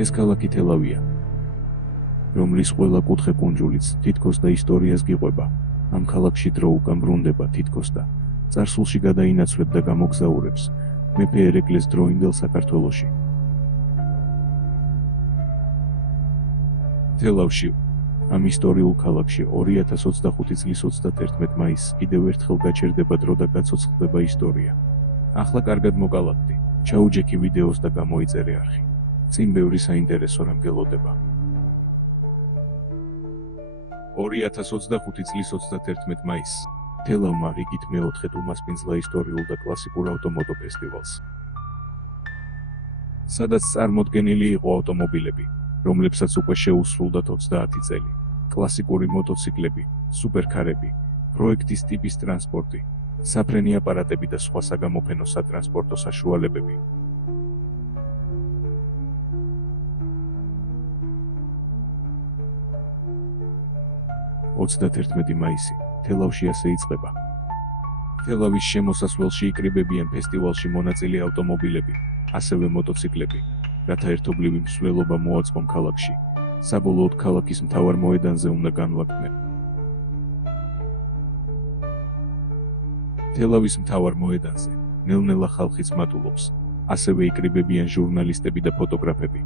ეს ქალაქი თელავია, რომლის ყველა კუთხე კუნძულიც თითქოს და ისტორიას გიყვება. ამ ქალაქში დრო უკან ბრუნდება თითქოს და წარსულში გადაინაცვლებ და გამოგზაურებს მეფე ერეკლეს დროინდელ საქართველოში. თელავში, ამ ისტორიულ ქალაქში 2025 წლის 31 მაისს კიდევ ერთხელ გაჩერდება დრო და გაცოცხლდება ისტორია. ახლა კარგად მოგალაგდი, ჩაუჯექი ვიდეოს და გამოიწერე არხი. წინ ბევრი საინტერესო რამ გელოდება. 2025 წლის 31 მაისს თელავმა რიგით მეოთხედ უმასპინძლა ისტორიულ და კლასიკურ ავტომოტო ფესტივალს, სადაც წარმოდგენილი იყო ავტომობილები, რომლებსაც უკვე შეუსრულდათ 30 წელი, კლასიკური მოტოციკლები, სუპერქარები, პროექტის ტიპის ტრანსპორტი, საფრენი აპარატები და სხვა საგამოფენო სატრანსპორტო საშუალებები. –31 მაისი თელავში ასე იწყება. თელავის შემოსასვლელში იკრიბებიან ფესტივალში მონაწილე ავტომობილები, ასევე მოტოციკლები, რათა ერთობლივი მსვლელობა მოაწყონ ქალაქში. საბოლოოდ ქალაქის მთავარ მოედანზე უნდა განლაგდნენ. თელავის მთავარ მოედანზე ნელ-ნელა ხალხიც მატულობს, ასევე იკრიბებიან ჟურნალისტები და ფოტოგრაფები.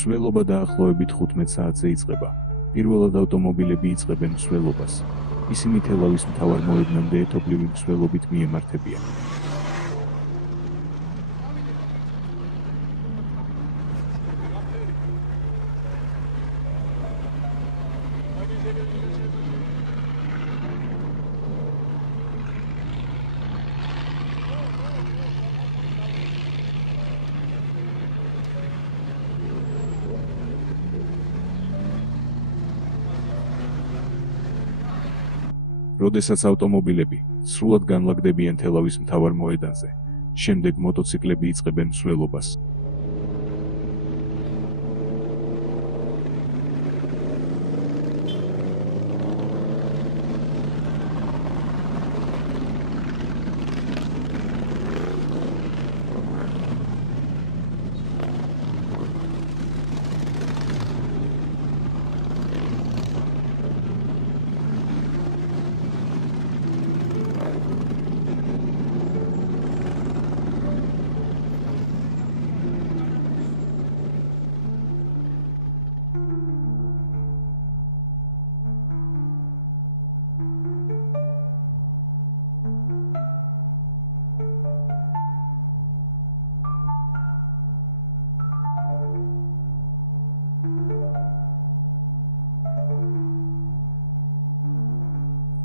მსვლელობა დაახლოებით 15 საათზე იწყება. პირველად ავტომობილები იწყებენ მსვლელობას. ისინი თელავის მთავარ მოედნამდე ერთობლივი მსვლელობით მიემართებიან. როდესაც ავტომობილები სრულად განლაგდებიან თელავის მთავარ მოედანზე, შემდეგ მოტოციკლები იწყებენ მსვლელობას.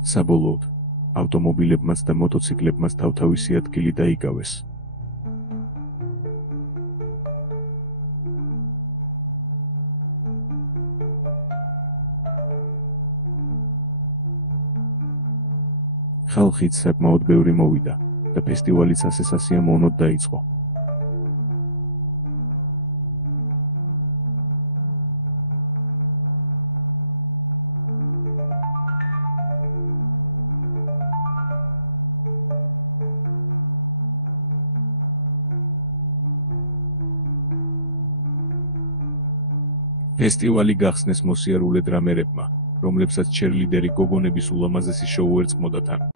საბოლოოდ, ავტომობილებმაც და მოტოციკლებმაც თავთავისი ადგილი დაიკავეს. ხალხიც საკმაოდ ბევრი მოვიდა და ფესტივალიც ასე სასიამოვნოდ დაიწყო. ფესტივალი გახსნეს მოსიარულე დრამერებმა, რომლებსაც ჩერლიდერი გოგონების ულამაზესი შოუ ერწყმოდა თან.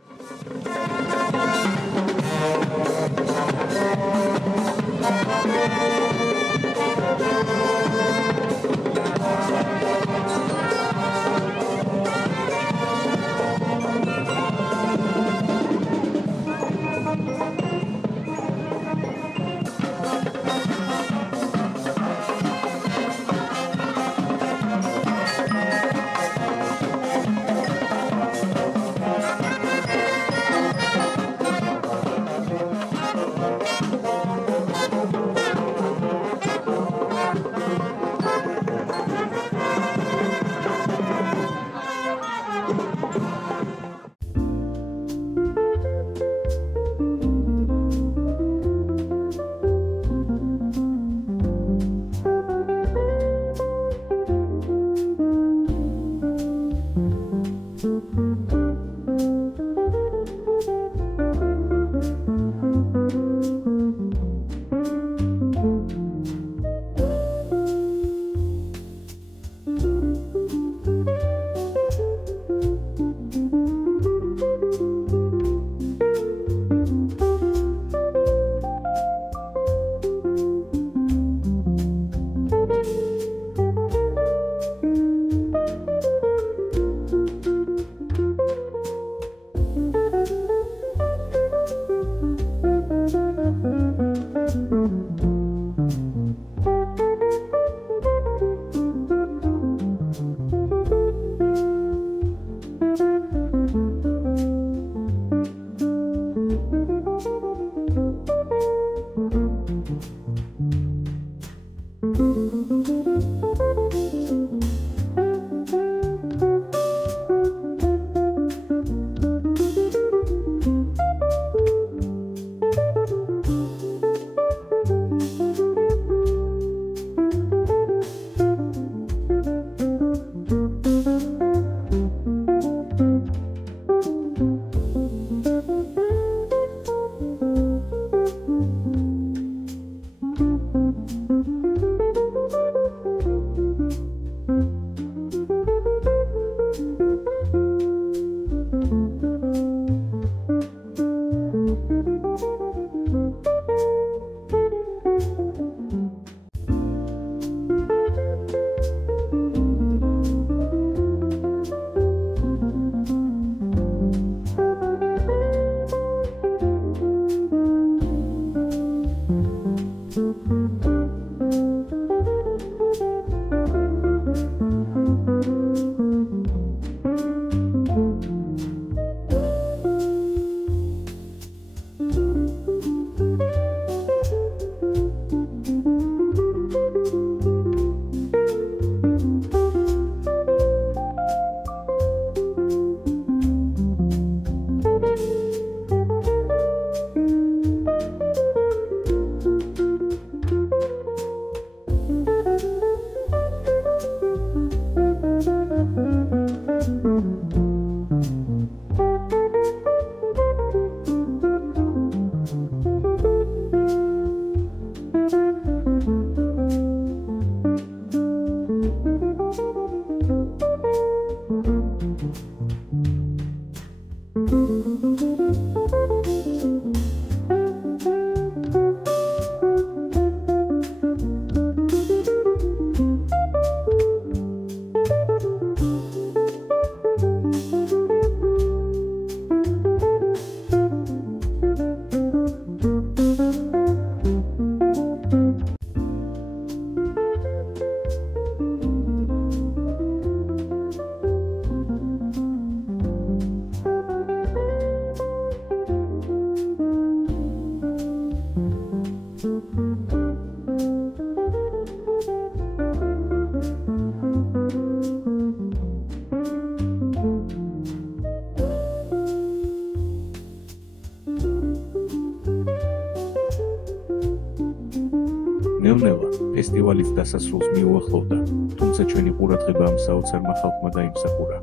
ნელ-ნელა ფესტივალის დასასრულს მიუახლოვდა, თუმცა ჩვენი ყურადღება ამ საოცარმა ხალხმა დაიმსახურა,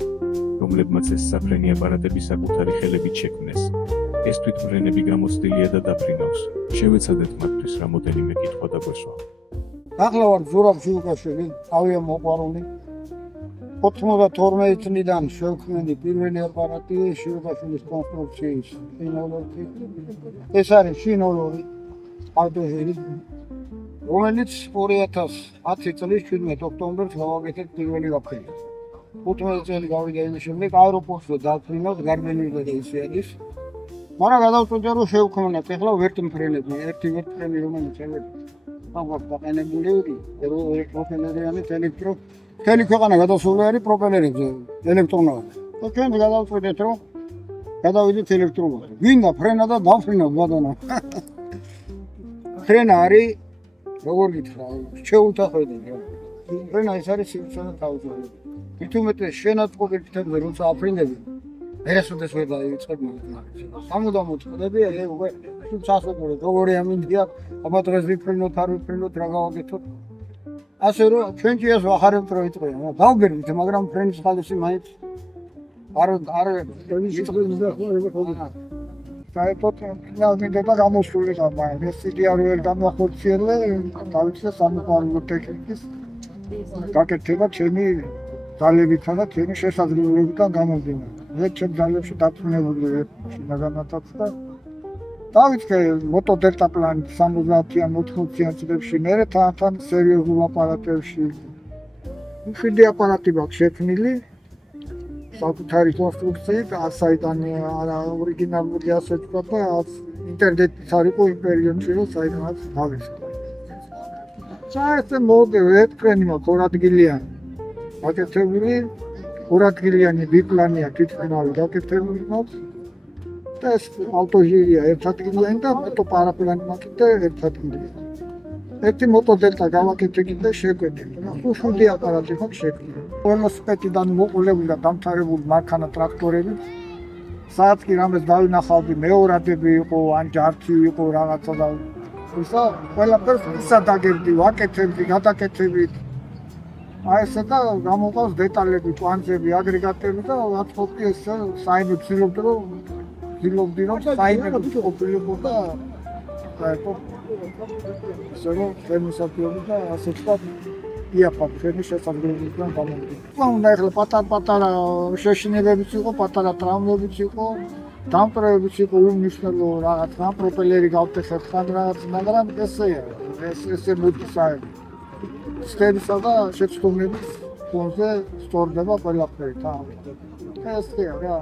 რომლებმაც ეს საფრენი აპარატები საკუთარი ხელებით შექმნეს. ეს თვითმფრენები გამოცდილია და დაფრინავს. შევეცადეთ მათთვის რამოდენიმე კითხვა და გვესვა. ახლა ვარ ზურაბ ჟილკაშვილი, ავიამოყვარული. 92 წლიდან შევქმნილი პირველი აპარატი ჟილკაშვილის კონსტრუქციის სინოლოგი. ეს არის სინოლოგი ავტოჟირი, რომელიც 2010 წლის 17 ოქტომბერს გავაკეთეთ პირველი გაფრენა. 15 წელი გავიდა იმის შემდეგ აეროპორტზე დაფრინავთ გარბენილი და ისეადის. მაგრამ გადავწყვიტე რომ შევქმნათ ახლა ვერტმფრენები, ერთი ვერტმფრენი რომელიც აღარ დაყენებული პროპელერიანი მთელი ქვეყანა გადასული არის პროპელერებზე, ელექტრონულად. და ჩვენ გადავწყვიტეთ რომ გადავიდეთ ელექტრონულად. გინდა ფრენა და დაფრინავთ ბატონო. ფრენა არის როგორ გითხრა, შეუთახვედი. ფრენა ის არის სივრცე თავზე. თუმცა შენაწყობი თემზე როცა აფრინდები, ერასოდეს ვერ დაიწყებდი. სამუდამოდ წდები, უკვე სასწაული როგორი ამინდია, აბა დღეს ვიფრინოთ, არ ვიფრინოთ, რა გავაკეთოთ. ასე რომ ჩვენ ჭიას ვახარებთ რომ იწყება. დავგერდით, მაგრამ ფრენის ხალისი მაინც არ საერთოდ მინდა გამოსულიყო, ეს იდეა ვერ გამოხორციელე, დავიწყე სამყარო ტექნიკის გაკეთება ჩემი ძალებითა და ჩემი შესაძლებლობებიდან გამომდინარე. მე ჩემ ძალებში დაწუნებული შინაგანათაც და დავიწყე მოტოდელტაპლანი 70-იან 80-იან წლებში, მერე თან სერიოზულ აპარატებში. მშვიდი აპარატი მაქვს შექმნილი, საკუთარი კონსტრუქციით, საიდან ორიგინალური ასე თქვა და ინტერნეტიც არ იყო იმ პერიოდში, რომ საიდანაც დავიწყე. საერთოდ მოდე ვერტმფრენი მაქვს 2 ადგილიანი. გაკეთებული 2 ადგილიანი ბიპლანია თვითმფრინავი გაკეთებული მაქვს. და ეს ავტოჟირია 1 ადგილიანი და მოტოპარაპლანი მაქვს და 1 ადგილიანი. ერთი მოტოდელტა გავაკეთე და შეგვედი. უშუალო აპარატი მაქვს შექმნილი. ველოსიპედიდან მოყოლებული და დამთავრებული მარქანა ტრაქტორები. სადაც კი რამეს დავინახავდი, მეორადები იყო, ან ჯართი იყო რაღაცა და ისა ყველაფერს ისა დაგერდი, ვაკეთებდი, გადაკეთებით. აი ესა და გამოყავს დეტალები, კვანძები, აგრეგატები და რაც ყოფილი ეს საერთოდ ვცდილობდი რომ საერთოდ ყოფილიყო და საერთოდ ზოგადად შემოსაძლებელი და ასე ვთქვათ იაფა ჩვენი შესაძლებლობებიდან გამომდინარე. უნდა ახლა პატარ-პატარა შეშინებებიც იყო, პატარა ტრამვებიც იყო, დამტრევებიც იყო უმნიშვნელო რაღაც, პროპელერი გავტეხეთ ხან რაღაც, მაგრამ ესე მოწესაა. სტებისა და შეცდომების ფონზე სწორდება ყველაფერი თან. ესეა რა.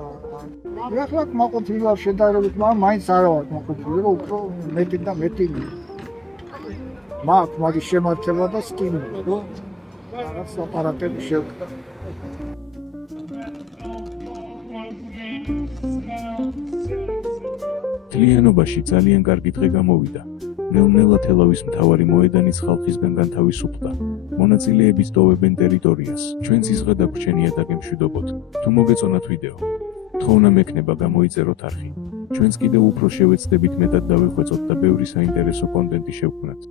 ახლა მაყოფილი ვარ შედარებით, მაგრამ მაინც არა ვარ მაყოფილი, რომ უფრო მეტი და მეტი მაქვს მაგის შემართება და სტიმული, რომ რაღაც აპარატები შევქმნათ. მთლიანობაში ძალიან კარგი დღე გამოვიდა. ნელ-ნელა თელავის მთავარი მოედანის ხალხისგან განთავისუფლდა. მონაწილეები სტოვებენ ტერიტორიას. ჩვენც ის დღე დაგვრჩენია და გემშვიდობოთ. თუ მოგეწონათ ვიდეო, თხოვნა მექნება გამოიწეროთ არხი. ჩვენც კიდევ უფრო შევეცდებით მეტად დავიხვეწოთ და ბევრი საინტერესო კონტენტი შევქმნათ.